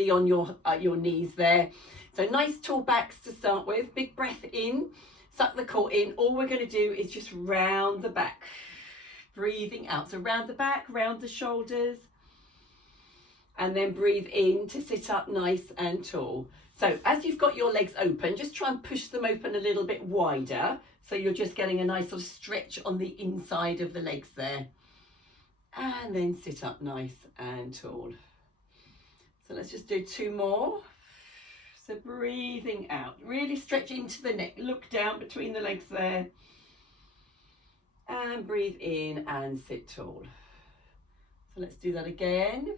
lightly on your knees there. So nice tall backs to start with. Big breath in, suck the core in. All we're going to do is just round the back, breathing out. So round the back, round the shoulders, and then breathe in to sit up nice and tall. So as you've got your legs open, just try and push them open a little bit wider. So you're just getting a nice sort of stretch on the inside of the legs there. And then sit up nice and tall. So let's just do 2 more. So breathing out, really stretch into the neck, look down between the legs there. And breathe in and sit tall. So let's do that again.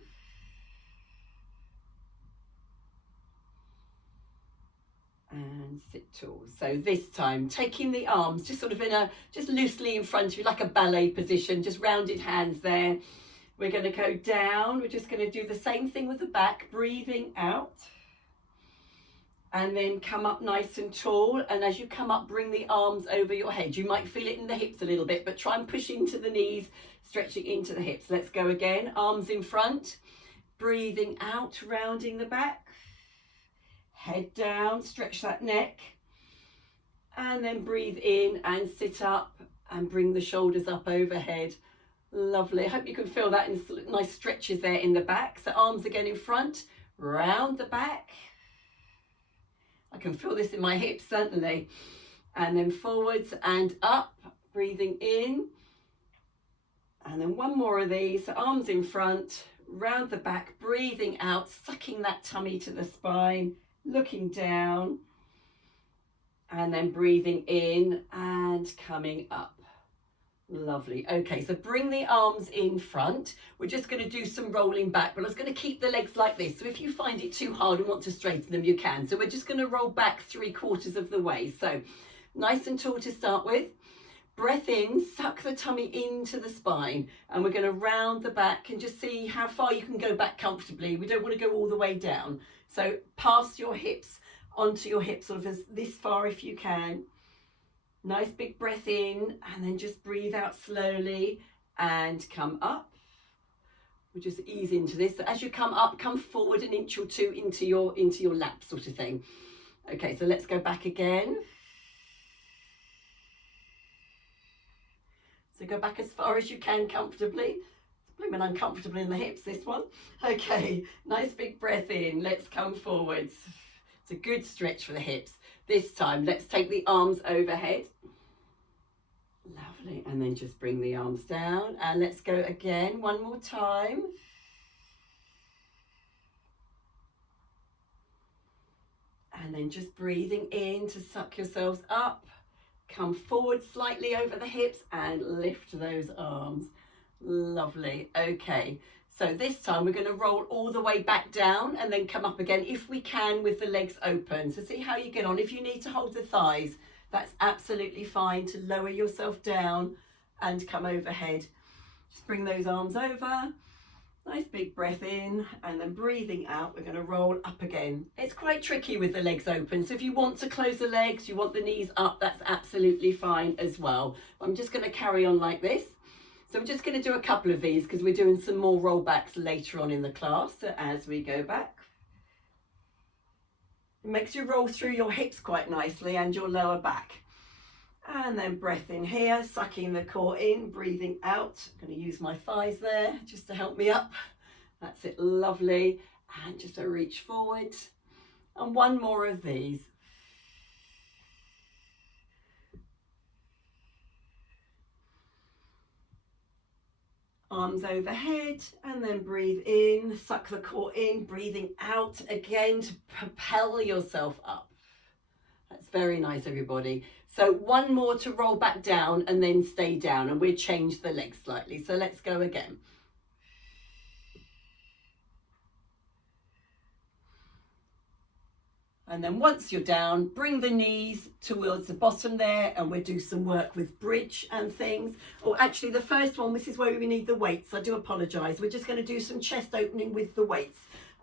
And sit tall. So this time, taking the arms just sort of just loosely in front of you, like a ballet position, just rounded hands there. We're going to go down. We're just going to do the same thing with the back, breathing out. And then come up nice and tall. And as you come up, bring the arms over your head. You might feel it in the hips a little bit, but try and push into the knees, stretching into the hips. Let's go again. Arms in front, breathing out, rounding the back. Head down, stretch that neck, and then breathe in and sit up and bring the shoulders up overhead. Lovely. I hope you can feel that in nice stretches there in the back. So arms again in front, round the back. I can feel this in my hips, certainly. And then forwards and up, breathing in. And then 1 more of these. So arms in front, round the back, breathing out, sucking that tummy to the spine. Looking down, and then breathing in and coming up. Lovely. Okay, so bring the arms in front. We're just going to do some rolling back, but I was going to keep the legs like this. So if you find it too hard and want to straighten them, you can. So we're just going to roll back 3/4 of the way. So nice and tall to start with. Breath in, suck the tummy into the spine, and we're going to round the back and just see how far you can go back comfortably. We don't want to go all the way down. So past your hips, onto your hips, sort of as this far if you can. Nice big breath in, and then just breathe out slowly and come up. We'll just ease into this. So as you come up, come forward 1 inch or 2 into your lap sort of thing. Okay, so let's go back again. So go back as far as you can comfortably. I'm uncomfortable in the hips, this one. Okay, nice big breath in. Let's come forwards. It's a good stretch for the hips. This time, let's take the arms overhead. Lovely. And then just bring the arms down. And let's go again, 1 more time. And then just breathing in to suck yourselves up. Come forward slightly over the hips and lift those arms. Lovely. Okay, so this time we're going to roll all the way back down and then come up again if we can with the legs open. So see how you get on. If you need to hold the thighs, that's absolutely fine to lower yourself down and come overhead. Just bring those arms over. Nice big breath in, and then breathing out, we're going to roll up again. It's quite tricky with the legs open, so if you want to close the legs, you want the knees up, that's absolutely fine as well. I'm just going to carry on like this. So I'm just going to do a couple of these because we're doing some more rollbacks later on in the class. So as we go back, it makes you roll through your hips quite nicely and your lower back. And then breath in here, sucking the core in, breathing out. I'm going to use my thighs there just to help me up. That's it, lovely. And just a reach forward. And 1 more of these. Arms overhead, and then breathe in, suck the core in, breathing out again to propel yourself up. That's very nice, everybody. So 1 more to roll back down and then stay down, and we'll change the legs slightly. So let's go again. And then once you're down, bring the knees towards the bottom there, and we'll do some work with bridge and things. Or actually the first one, this is where we need the weights. I do apologise. We're just going to do some chest opening with the weights.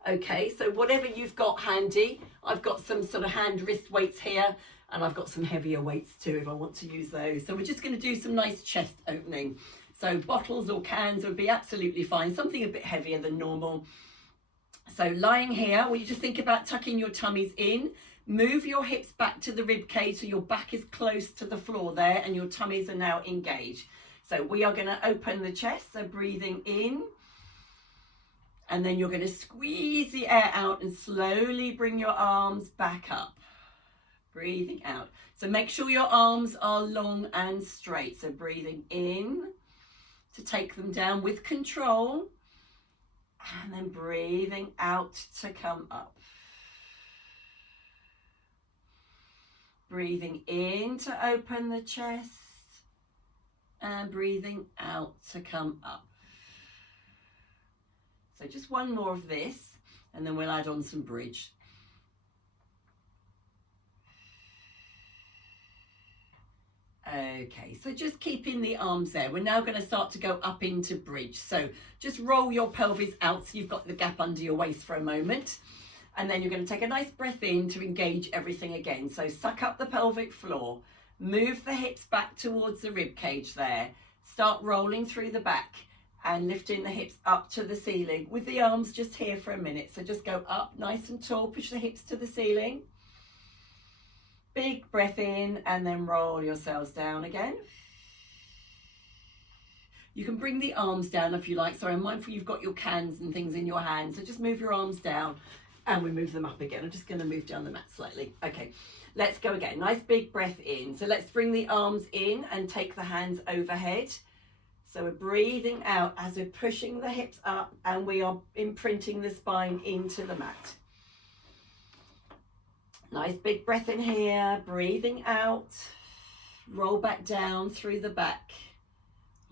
Okay, so whatever you've got handy. I've got some sort of hand wrist weights here, and I've got some heavier weights too if I want to use those. So we're just going to do some nice chest opening. So bottles or cans would be absolutely fine. Something a bit heavier than normal. So lying here, I want you to think about tucking your tummies in. Move your hips back to the rib cage so your back is close to the floor there and your tummies are now engaged. So we are going to open the chest, so breathing in. And then you're going to squeeze the air out and slowly bring your arms back up. Breathing out. So make sure your arms are long and straight. So breathing in to take them down with control. And then breathing out to come up. Breathing in to open the chest. And breathing out to come up. So just one more of this, and then we'll add on some bridge. Okay, so just keeping the arms there. We're now going to start to go up into bridge. So just roll your pelvis out so you've got the gap under your waist for a moment. And then you're going to take a nice breath in to engage everything again. So suck up the pelvic floor. Move the hips back towards the rib cage there. Start rolling through the back and lifting the hips up to the ceiling with the arms just here for a minute. So just go up nice and tall, push the hips to the ceiling. Big breath in and then roll yourselves down again. You can bring the arms down if you like. Sorry, I'm mindful you've got your cans and things in your hands. So just move your arms down and we move them up again. I'm just going to move down the mat slightly. Okay, let's go again. Nice big breath in. So let's bring the arms in and take the hands overhead. So we're breathing out as we're pushing the hips up and we are imprinting the spine into the mat. Nice big breath in here, breathing out, roll back down through the back.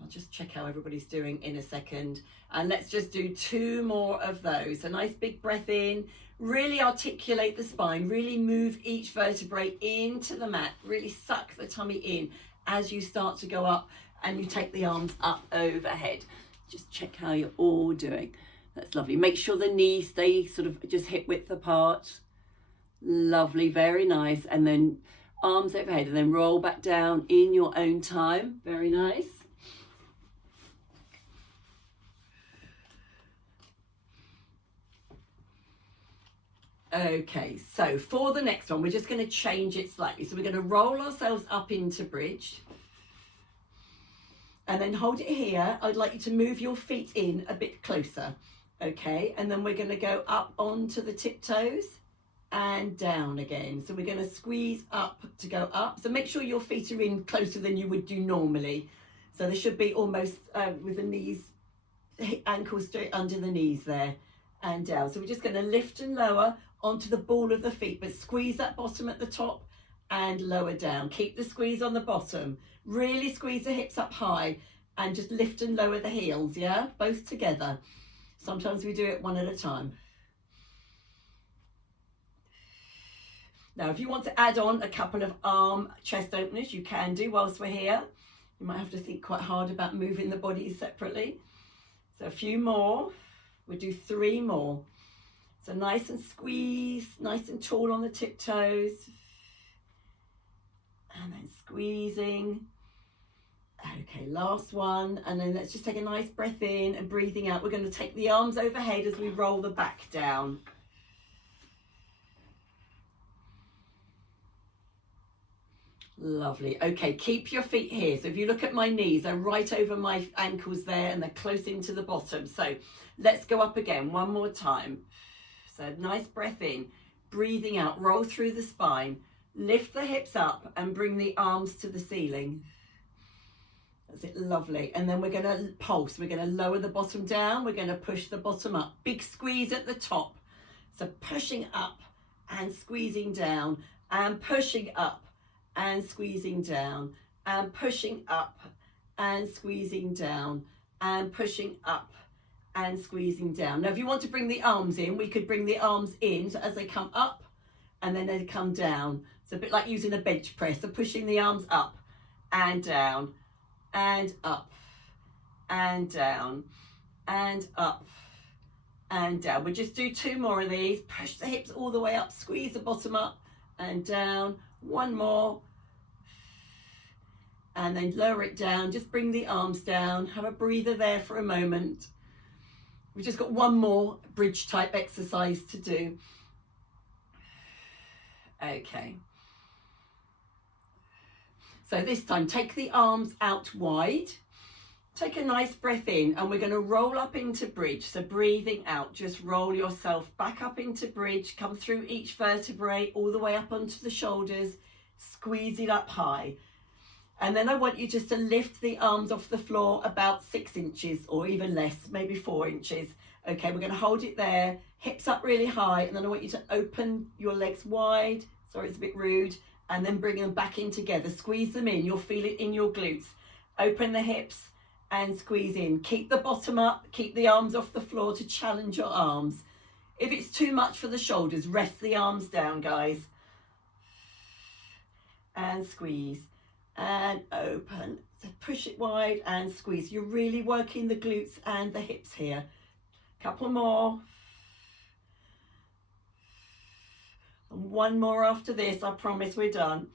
I'll just check how everybody's doing in a second. And let's just do 2 more of those. A nice big breath in, really articulate the spine, really move each vertebrae into the mat, really suck the tummy in as you start to go up and you take the arms up overhead. Just check how you're all doing. That's lovely. Make sure the knees stay sort of just hip width apart. Lovely, very nice. And then arms overhead and then roll back down in your own time. Very nice. Okay, so for the next one, we're just going to change it slightly. So we're going to roll ourselves up into bridge. And then hold it here. I'd like you to move your feet in a bit closer. Okay, and then we're going to go up onto the tiptoes and down again. So we're going to squeeze up to go up. So make sure your feet are in closer than you would do normally. So they should be almost with the knees, ankles straight under the knees there and down. So we're just going to lift and lower onto the ball of the feet, but squeeze that bottom at the top and lower down. Keep the squeeze on the bottom. Really squeeze the hips up high and just lift and lower the heels, yeah? Both together. Sometimes we do it one at a time. Now, if you want to add on a couple of arm chest openers, you can do whilst we're here. You might have to think quite hard about moving the bodies separately. So a few more. We'll do 3 more. So nice and squeeze, nice and tall on the tiptoes. And then squeezing. Okay, last one. And then let's just take a nice breath in and breathing out. We're going to take the arms overhead as we roll the back down. Lovely. Okay, keep your feet here. So if you look at my knees, they're right over my ankles there and they're close into the bottom. So let's go up again one more time. So nice breath in, breathing out, roll through the spine, lift the hips up and bring the arms to the ceiling. That's it, lovely. And then we're going to pulse. We're going to lower the bottom down. We're going to push the bottom up. Big squeeze at the top. So pushing up and squeezing down and pushing up and squeezing down and pushing up and squeezing down and pushing up and squeezing down. Now if you want to bring the arms in, we could bring the arms in so as they come up and then they come down. It's a bit like using a bench press. So pushing the arms up and down and up and down and up and down. We'll just do 2 more of these. Push the hips all the way up, squeeze the bottom up and down. 1 more. And then lower it down, just bring the arms down, have a breather there for a moment. We've just got one more bridge type exercise to do. Okay. So this time, take the arms out wide. Take a nice breath in, and we're going to roll up into bridge. So breathing out, just roll yourself back up into bridge. Come through each vertebrae all the way up onto the shoulders. Squeeze it up high. And then I want you just to lift the arms off the floor about 6 inches or even less, maybe 4 inches. Okay, we're going to hold it there, hips up really high, and then I want you to open your legs wide. Sorry, it's a bit rude. And then bring them back in together. Squeeze them in. You'll feel it in your glutes. Open the hips and squeeze in. Keep the bottom up. Keep the arms off the floor to challenge your arms. If it's too much for the shoulders, rest the arms down, guys. And squeeze. And open. So push it wide and squeeze. You're really working the glutes and the hips here. Couple more. And one more after this. I promise we're done.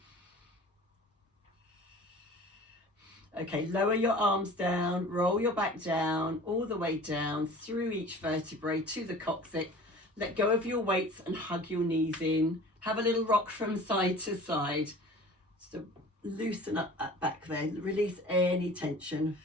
Okay, lower your arms down, roll your back down, all the way down through each vertebrae to the coccyx. Let go of your weights and hug your knees in. Have a little rock from side to side. So loosen up that back there, release any tension.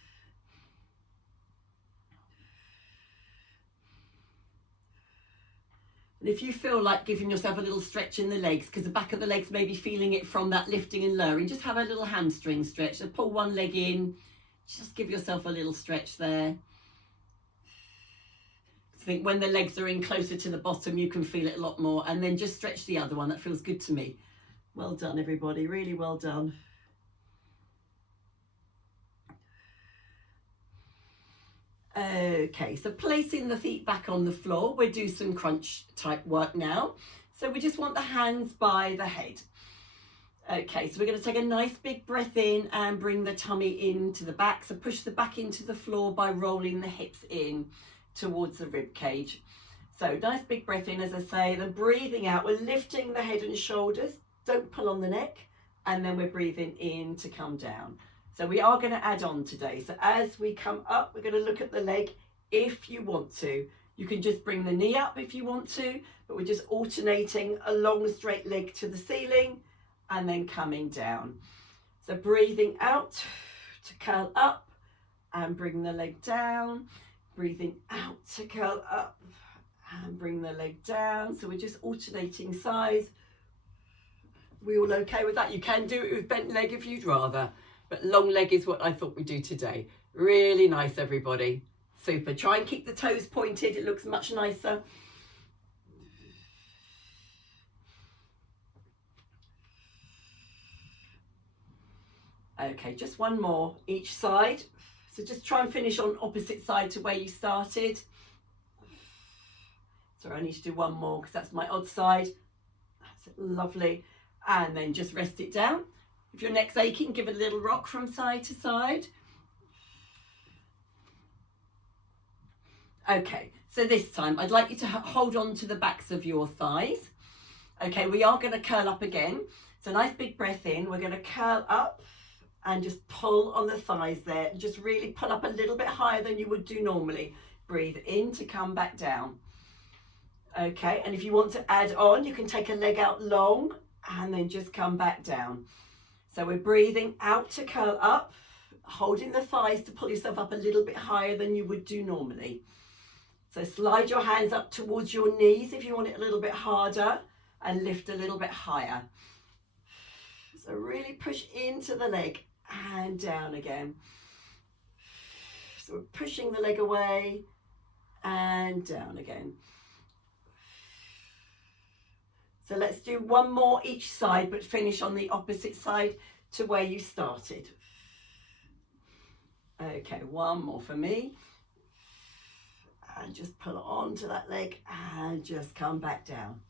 And if you feel like giving yourself a little stretch in the legs, because the back of the legs may be feeling it from that lifting and lowering, just have a little hamstring stretch. So pull one leg in, just give yourself a little stretch there. I think when the legs are in closer to the bottom, you can feel it a lot more. And then just stretch the other one. That feels good to me. Well done, everybody. Really well done. Okay, so placing the feet back on the floor, we'll do some crunch type work now. So we just want the hands by the head. Okay, so we're going to take a nice big breath in and bring the tummy into the back. So push the back into the floor by rolling the hips in towards the rib cage. So nice big breath in, as I say, then breathing out, we're lifting the head and shoulders. Don't pull on the neck. And then we're breathing in to come down. So we are going to add on today. So as we come up, we're going to look at the leg if you want to. You can just bring the knee up if you want to, but we're just alternating a long straight leg to the ceiling and then coming down. So breathing out to curl up and bring the leg down. Breathing out to curl up and bring the leg down. So we're just alternating sides. We all okay with that? You can do it with bent leg if you'd rather. But long leg is what I thought we'd do today. Really nice, everybody. Super. Try and keep the toes pointed. It looks much nicer. Okay, just one more each side. So just try and finish on opposite side to where you started. Sorry, I need to do one more because that's my odd side. That's lovely. And then just rest it down. If your neck's aching, give it a little rock from side to side. Okay, so this time I'd like you to hold on to the backs of your thighs. Okay, we are going to curl up again. So nice big breath in. We're going to curl up and just pull on the thighs there. Just really pull up a little bit higher than you would do normally. Breathe in to come back down. Okay, and if you want to add on, you can take a leg out long and then just come back down. So we're breathing out to curl up, holding the thighs to pull yourself up a little bit higher than you would do normally. So slide your hands up towards your knees if you want it a little bit harder and lift a little bit higher. So really push into the leg and down again. So we're pushing the leg away and down again. So let's do one more each side, but finish on the opposite side to where you started. Okay, one more for me. And just pull on to that leg and just come back down.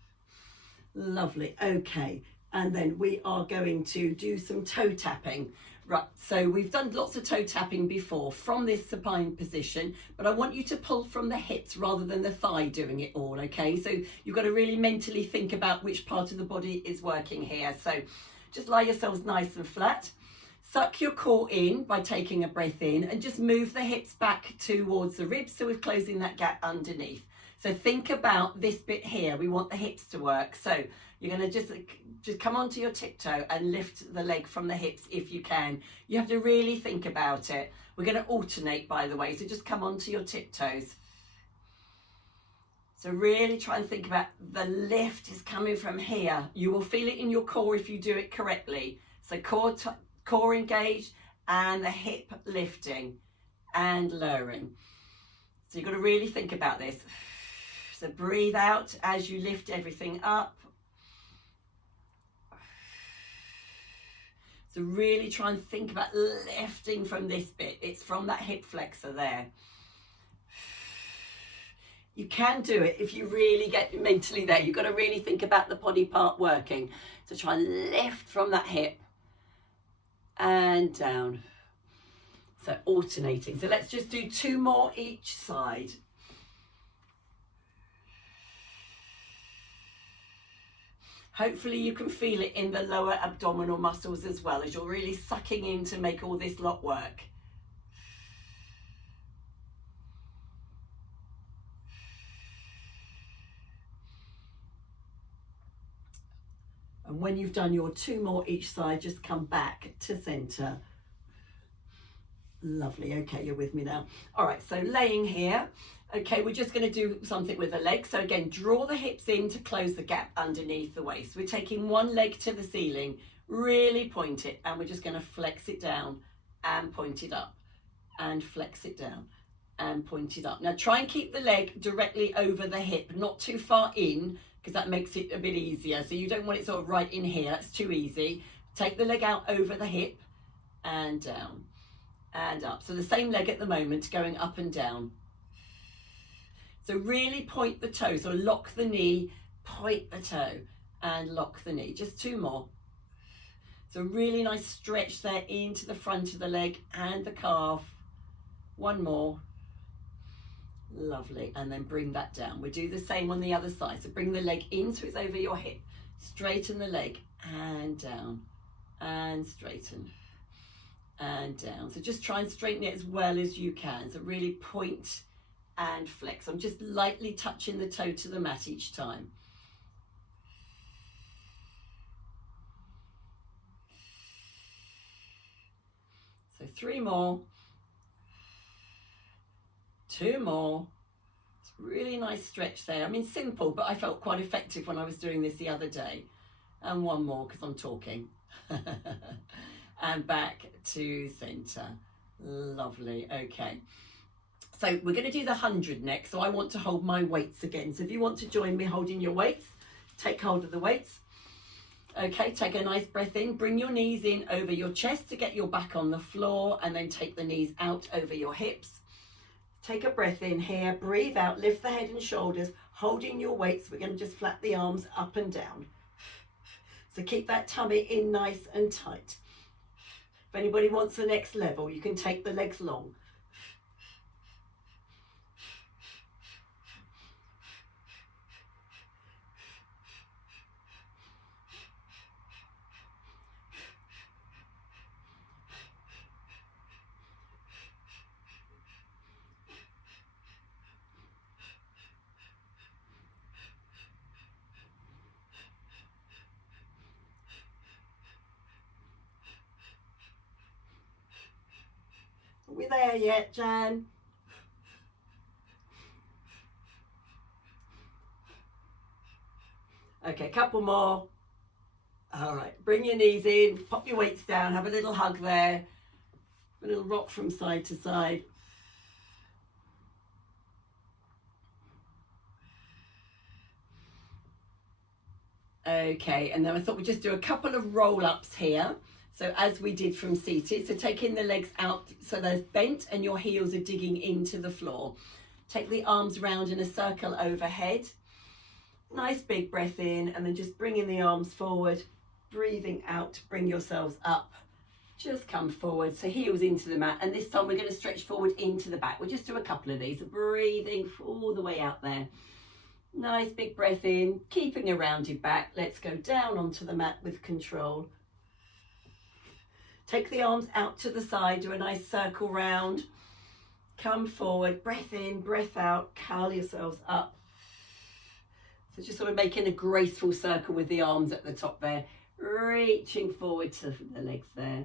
Lovely. Okay, and then we are going to do some toe tapping. Right, so we've done lots of toe tapping before from this supine position, but I want you to pull from the hips rather than the thigh doing it all, okay? So you've got to really mentally think about which part of the body is working here. So just lie yourselves nice and flat. Suck your core in by taking a breath in and just move the hips back towards the ribs, so we're closing that gap underneath. So think about this bit here. We want the hips to work. So you're going to just come onto your tiptoe and lift the leg from the hips if you can. You have to really think about it. We're going to alternate, by the way, so just come onto your tiptoes. So really try and think about the lift is coming from here. You will feel it in your core if you do it correctly. So core engaged and the hip lifting and lowering. So you've got to really think about this. So breathe out as you lift everything up. So really try and think about lifting from this bit. It's from that hip flexor there. You can do it if you really get mentally there. You've got to really think about the body part working. So try and lift from that hip and down. So alternating. So let's just do 2 more each side. Hopefully you can feel it in the lower abdominal muscles as well, as you're really sucking in to make all this lot work. And when you've done your 2 more each side, just come back to center. Lovely. Okay, you're with me now. All right, so laying here. Okay, we're just going to do something with the legs. So again, draw the hips in to close the gap underneath the waist. We're taking one leg to the ceiling, really point it, and we're just going to flex it down and point it up and flex it down and point it up. Now try and keep the leg directly over the hip, not too far in, because that makes it a bit easier. So you don't want it sort of right in here. It's too easy. Take the leg out over the hip and down and up. So the same leg at the moment going up and down. So really point the toe, so lock the knee, point the toe and lock the knee. Just 2 more. So really nice stretch there into the front of the leg and the calf. 1 more. Lovely. And then bring that down. We'll do the same on the other side. So bring the leg in so it's over your hip. Straighten the leg and down and straighten and down. So just try and straighten it as well as you can. So really point and flex. I'm just lightly touching the toe to the mat each time. So 3 more. 2 more. It's a really nice stretch there. I mean, simple, but I felt quite effective when I was doing this the other day. And 1 more because I'm talking. And back to center. Lovely. Okay. So we're going to do the 100 next. So I want to hold my weights again. So if you want to join me holding your weights, take hold of the weights. Okay, take a nice breath in. Bring your knees in over your chest to get your back on the floor, and then take the knees out over your hips. Take a breath in here. Breathe out. Lift the head and shoulders. Holding your weights, we're going to just flap the arms up and down. So keep that tummy in nice and tight. If anybody wants the next level, you can take the legs long. Are we there yet, Jan? Okay, a couple more. All right, bring your knees in, pop your weights down, have a little hug there, a little rock from side to side. Okay, and then I thought we'd just do a couple of roll-ups here. So as we did from seated, so taking the legs out so they're bent and your heels are digging into the floor. Take the arms round in a circle overhead. Nice big breath in, and then just bringing the arms forward, breathing out, bring yourselves up. Just come forward, so heels into the mat, and this time we're going to stretch forward into the back. We'll just do a couple of these, breathing all the way out there. Nice big breath in, keeping a rounded back. Let's go down onto the mat with control. Take the arms out to the side, do a nice circle round. Come forward, breath in, breath out, curl yourselves up. So just sort of making a graceful circle with the arms at the top there, reaching forward to the legs there.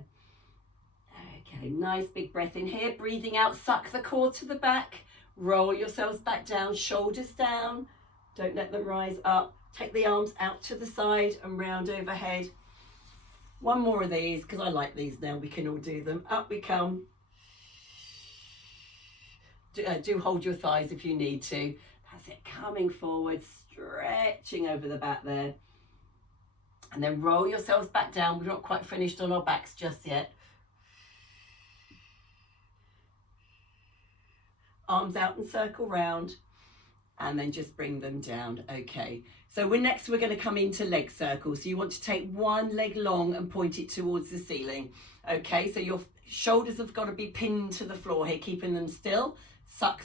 Okay, nice big breath in here, breathing out, suck the core to the back, roll yourselves back down, shoulders down, don't let them rise up. Take the arms out to the side and round overhead. One more of these, because I like these now, we can all do them. Up we come. Do hold your thighs if you need to. That's it, coming forward, stretching over the back there. And then roll yourselves back down. We're not quite finished on our backs just yet. Arms out and circle round. And then just bring them down. Okay, so we're going to come into leg circles. So you want to take one leg long and point it towards the ceiling. Okay, so your shoulders have got to be pinned to the floor here, keeping them still. Suck